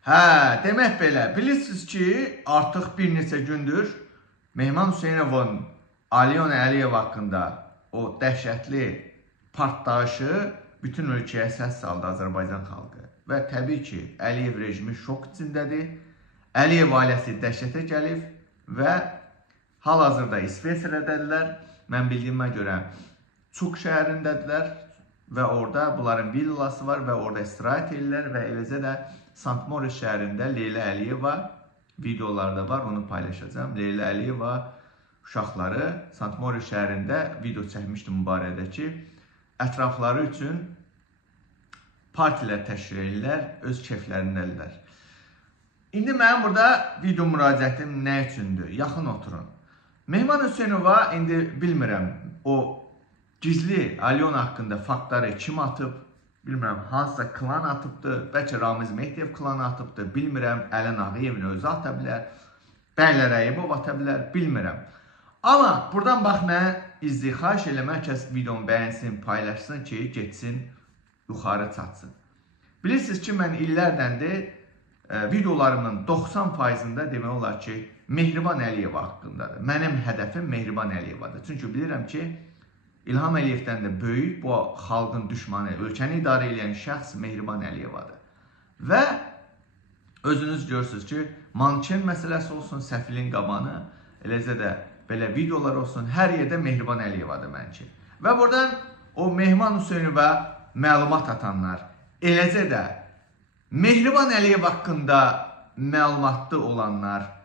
Hə, demək belə. Bilirsiniz ki, artıq bir neçə gündür Mehman Hüseynovun Alyona Əliyev haqqında o dəhşətli partlayışı bütün ölkəyə səs saldı Azərbaycan xalqı. Və təbii ki, Əliyev rejimi şok içindədir. Əliyev ailəsi dəhşətə gəlib və hal-hazırda İsveçrədədirlər. Mən bildiyimə görə Çuk şəhərindədirlər və orada bunların villası var və orada istirahət edirlər və eləcə də Sant Moritz şəhərində Leyla Əliyeva videolarda var, onu paylaşacağım. Leyla Əliyeva uşaqları Sant Moritz şəhərində video çəkmişdi mübarədə ki, ətrafları üçün partilər təşkil edirlər, öz keyflərindədirlər. İndi mənim burada video müraciətim nə üçündür? Yaxın oturun. Mehman Hüseynova indi bilmirəm, o gizli Alyona haqqında faktları kim atıb, bilmirəm, hansısa klan atıbdır, bəlkə Ramiz Mehdiyev klanı atıbdır, bilmirəm, Ələn Ağayevin özü ata bilər, Bəylər Əyibov ata bilər, bilmirəm. Amma buradan bax, mənə izləyir, xahiş eləmək kəs videomu bəyənsin, paylaşsın ki, getsin, yuxarı çatsın. Bilirsiniz ki, mən illərdəndir videolarımın 90%'ında demək olar ki, Mehriban Əliyeva haqqındadır. Mənim hədəfim Mehriban Əliyevadır. Çünki bilirəm ki, İlham Əliyevdən də böyük bu xalqın düşmanı, ölkəni idarə edən şəxs Mehriban Əliyevadır. Və özünüz görürsünüz ki, manken məsələsi olsun, səfilin qabanı, eləcə də belə videolar olsun, hər yerdə Mehriban Əliyevadır mənki. Və buradan o Mehman Hüseynova məlumat atanlar, eləcə də Mehriban Əliyev haqqında məlumatlı olanlar,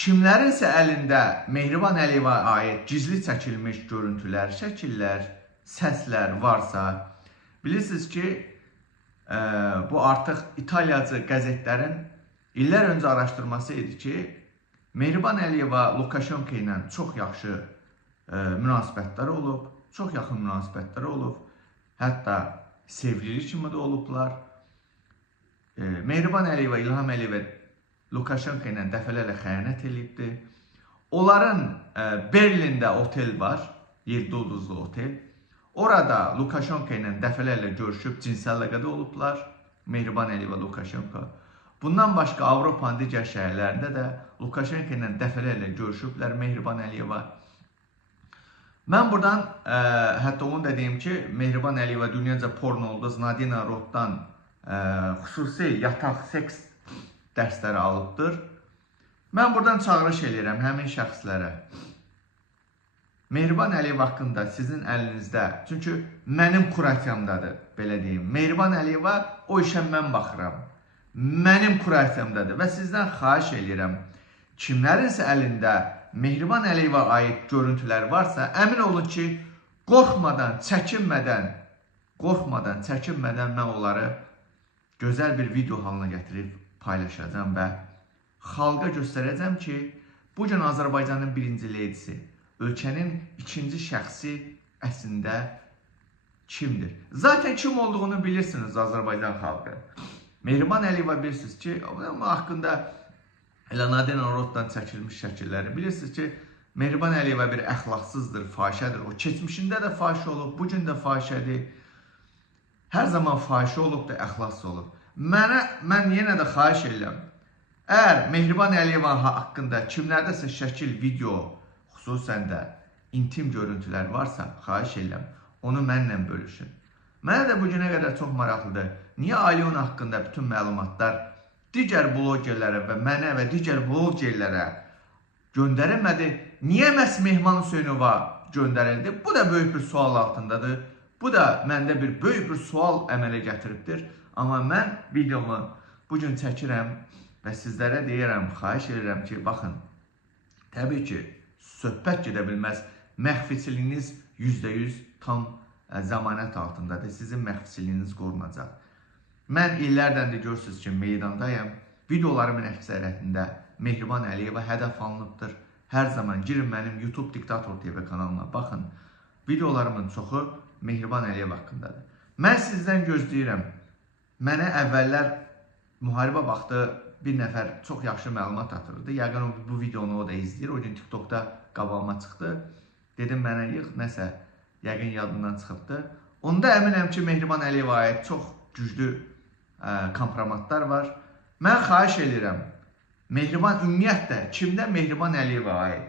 kimlərinsə əlində Mehriban Əliyeva aid gizli çəkilmiş görüntülər, şəkillər, səslər varsa, bilirsiniz ki, bu artıq İtaliyacı qəzetlərin illər öncə araşdırması idi ki, Mehriban Əliyeva Lukashenko ilə çox yaxşı münasibətləri olub, çox yaxın münasibətləri olub, hətta sevgili kimi də olublar. Mehriban Əliyeva, İlham Əliyeva Lukashenko ilə dəfələrlə xəyanət edibdir. Onların Berlində otel var, 7 ulduzlu otel. Orada Lukashenko ilə dəfələrlə görüşüb cinsel əlaqədə olublar. Mehriban Əliyeva, Lukashenko. Bundan başqa Avropanın digər şəhərlərində də Lukashenko ilə dəfələrlə görüşüblər Mehriban Əliyeva. Mən buradan hətta onu da deyim ki, Mehriban Əliyeva dünyaca porno ulduz Nadina Roddan xüsusi yataq seks dərsləri alıbdır. Mən buradan çağırış edirəm həmin şəxslərə. Mehriban Əliyev haqqında sizin əlinizdə, çünki mənim kurasyamdadır, belə deyim. Mehriban Əliyeva o işə mən baxıram. Mənim kurasyamdadır və sizdən xahiş edirəm. Kimlərinsə əlində Mehriban Əliyeva aid görüntülər varsa, əmin olun ki, qorxmadan, çəkinmədən mən onları gözəl bir video halına gətirib paylaşacağım və xalqa göstərəcəm ki, bugün Azərbaycanın birinci leydisi, ölkənin ikinci şəxsi əslində kimdir? Zaten kim olduğunu bilirsiniz Azərbaycan xalqı. Mehriban Əliyeva bilirsiniz ki, onun haqqında Nadina Roddan çəkilmiş şəkilləri bilirsiniz ki, Mehriban Əliyeva bir əxlaqsızdır, fahişədir. O keçmişində də fahişə olub, bugün də fahişədir. Hər zaman fahişə olub da əxlaqsız olub. Mən yenə də xahiş edirəm. Əgər Mehriban Əliyeva haqqında kimlərdəsə şəkil, video, xüsusən də intim görüntülər varsa, xahiş edirəm, onu mənlə bölüşün. Mənə də bugünə qədər çox maraqlıdır. Niyə Alyona haqqında bütün məlumatlar digər blogerlərə və mənə və digər blogerlərə göndərilmədi? Niyə məhz Mehman Hüseynova göndərildi? Bu da böyük bir sual altındadır. Bu da məndə bir böyük bir sual əmələ gətiribdir. Amma mən videomu bugün çəkirəm və sizlərə deyirəm, xahiş edirəm ki, baxın, təbii ki, söhbət gedə bilməz. Məxfiçiliyiniz %100 tam zəmanət altındadır. Sizin məxfiçiliyiniz qorunacaq. Mən illərdən də görürsünüz ki, meydandayım. Videolarımın əksəriyyətində Mehriban Əliyeva hədəf alınıbdır. Hər zaman girin mənim YouTube Diktator TV kanalıma, baxın. Videolarımın çoxu Mehriban Əliyev haqqındadır. Mən sizdən gözləyirəm. Mənə əvvəllər müharibə vaxtı bir nəfər çox yaxşı məlumat atırdı. Yəqin bu videonu o da izləyir. O gün TikTokda qabağıma çıxdı. Dedim mənə yığ, nəsə yəqin yadından çıxıbdı. Onda əminəm ki, Mehriban Əliyeva aid çox güclü kompromatlar var. Mən xahiş edirəm, Mehriban ümumiyyətlə, kimdə Mehriban Əliyeva aid?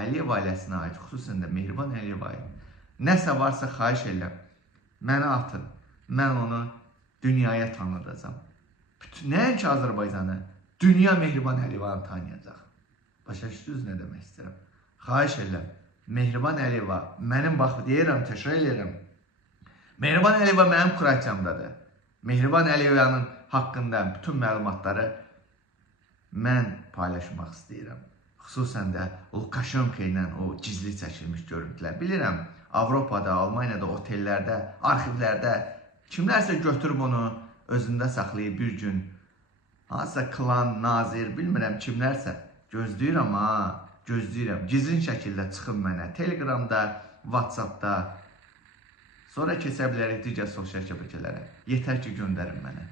Əliyev ailəsinə aid, xüsusən də Mehriban Əliyeva aid. Nəsə varsa xahiş edirəm, mənə atın, mən onu dünyaya tanıdacam. Nəinki Azərbaycanı, dünya Mehriban Əliyevanı tanıyacaq. Başa düşdünüz nə demək istəyirəm? Xahiş edirəm, Mehriban Əliyeva, mənim bax, deyirəm, təkrar edirəm. Mehriban Əliyeva mənim kuraçamdadır. Mehriban Əliyevanın haqqında bütün məlumatları mən paylaşmaq istəyirəm. Xüsusən də Lukashenko ilə o gizli çəkilmiş görüntülər. Bilirəm, Avropada, Almaniyada, otellərdə, arxivlərdə kimlərsə götürüb onu özündə saxlayıb bir gün hansısa klan, nazir, bilmirəm kimlərsə gözləyirəm ha, gözləyirəm. Gizlin şəkildə çıxın mənə, Telegramda, WhatsAppda, sonra keçə bilərik digər sosial şəbəkələrə. Yetər ki, göndərin mənə.